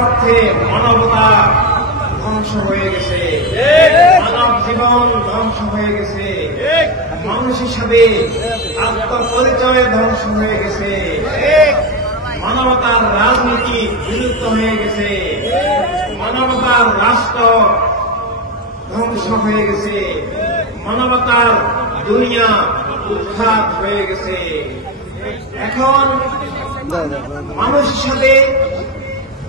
অর্থে মানবতা ধ্বংস হয়ে গেছে, মানব জীবন ধ্বংস হয়ে গেছে, মানুষ হিসাবে আত্মপরিচয় ধ্বংস হয়ে গেছে, মানবতার রাজনীতি বিলুপ্ত হয়ে গেছে, মানবতার রাষ্ট্র ধ্বংস হয়ে গেছে, মানবতার দুনিয়া উৎখাত হয়ে গেছে। এখন মানুষ হিসাবে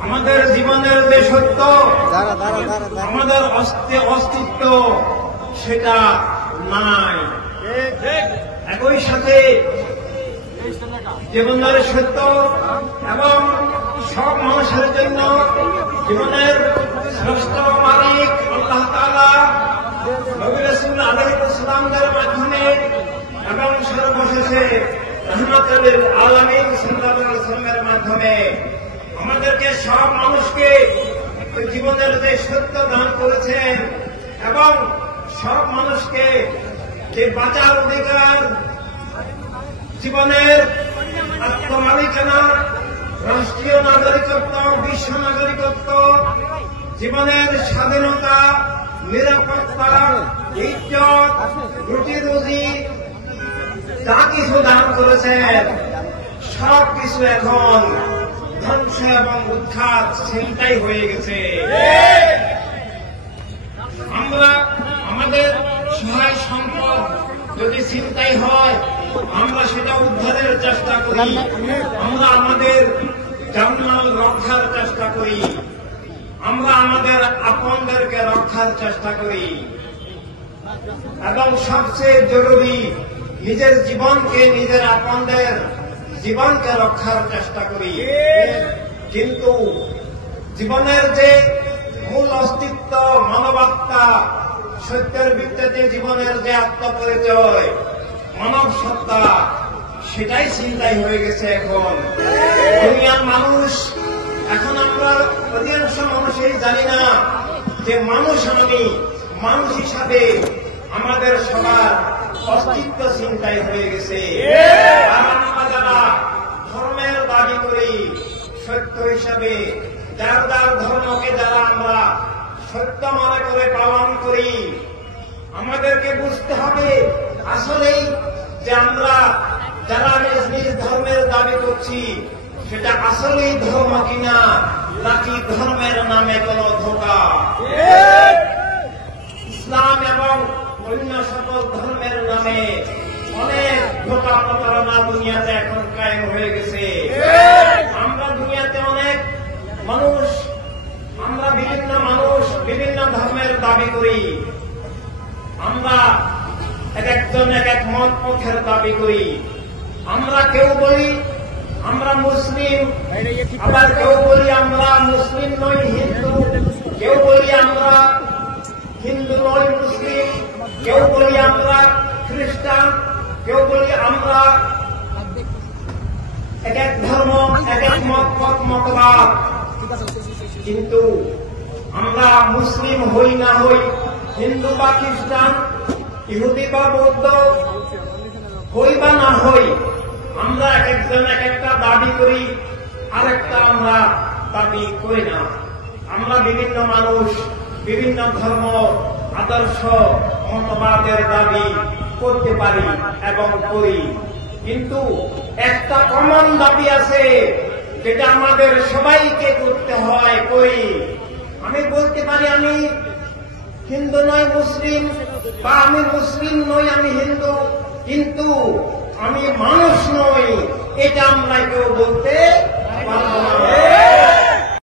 আমাদের জীবনের যে সত্য, আমাদের অস্তিত্ব সেটা নাই। একই সাথে জীবনের সত্য এবং সব মানুষের জন্য জীবনের শ্রেষ্ঠ মালিক আল্লাহ তাআলা নবী রাসূল আলাইহিস সালামদের মাধ্যমে এবং সর্বশেষে রাহমাতুল লিল আলামিন সাল্লাল্লাহু আলাইহি ওয়াসাল্লামের মাধ্যমে আমাদেরকে সব মানুষকে জীবনের যে সত্য দান করেছেন এবং সব মানুষকে যে বাঁচার অধিকার, জীবনের আত্মমালিকানা, রাষ্ট্রীয় নাগরিকত্ব, বিশ্ব নাগরিকত্ব, জীবনের স্বাধীনতা, নিরাপত্তা, ইজ্জত, রুটি রুজি যা কিছু দান করেছেন সব কিছু এখন ধ্বংস এবং উৎখাত চিন্তাই হয়ে গেছে। আমরা আমাদের সহায় সম্পদ যদি চিন্তাই হয় আমরা সেটা উদ্ধারের চেষ্টা করি, আমরা আমাদের জানমাল রক্ষার চেষ্টা করি, আমরা আমাদের আপনদেরকে রক্ষার চেষ্টা করি এবং সবচেয়ে জরুরি নিজের জীবনকে, নিজের আপনদের জীবনকে রক্ষার চেষ্টা করি। কিন্তু জীবনের যে মূল অস্তিত্ব, মানবাত্মা, সত্যের ভিত্তিতে জীবনের যে আত্মপরিচয়, মানব সত্তা, সেটাই চিন্তাই হয়ে গেছে এখন দুনিয়ার মানুষ। এখন আমরা অধিকাংশ মানুষই জানি না যে মানুষ আমি, মানুষ হিসাবে আমাদের সবার অস্তিত্ব চিন্তাই হয়ে গেছে। আর আমরা যারা ধর্মের দাবি করি সত্য হিসাবে, যার যার ধর্মকে যারা আমরা সত্য মনে করে পালন করি, আমাদেরকে বুঝতে হবে আসলেই যে আমরা যারা নিজ নিজ ধর্মের দাবি করছি সেটা আসলেই ধর্ম কিনা, নাকি ধর্মের নামে কোন ধোঁকা। ইসলাম এবং অন্য সকল ধর্মের নামে অনেক ধোঁকা প্রতারণা দুনিয়াতে এখন কায়েম হয়ে গেছে। আমরা দুনিয়াতে অনেক মানুষ, আমরা বিভিন্ন মানুষ বিভিন্ন ধর্মের দাবি করি, আমরা এক একজন এক এক মত পথের দাবি করি। আমরা কেউ বলি আমরা মুসলিম, আবার কেউ বলি আমরা মুসলিম নই হিন্দু, কেউ বলি আমরা হিন্দু নই মুসলিম, কেউ বলি আমরা খ্রিস্টান, কেউ বলি আমরা এক এক ধর্ম, এক এক মতবাদ। কিন্তু আমরা মুসলিম হই না হই, হিন্দু বা খ্রিস্টান, ইহুদি বা বৌদ্ধ হই বা না হই, আমরা এক একজন এক একটা দাবি করি, আরেকটা আমরা দাবি করি না। আমরা বিভিন্ন মানুষ বিভিন্ন ধর্ম, আদর্শ, মতবাদের দাবি করতে পারি এবং করি, কিন্তু একটা কমন দাবি আছে যেটা আমাদের সবাইকে করতে হয়, করি। আমি বলতে পারি আমি হিন্দু নয় মুসলিম, বা আমি মুসলিম নই আমি হিন্দু, কিন্তু আমি মানুষ নই, এটা আমরা কেউ বলতে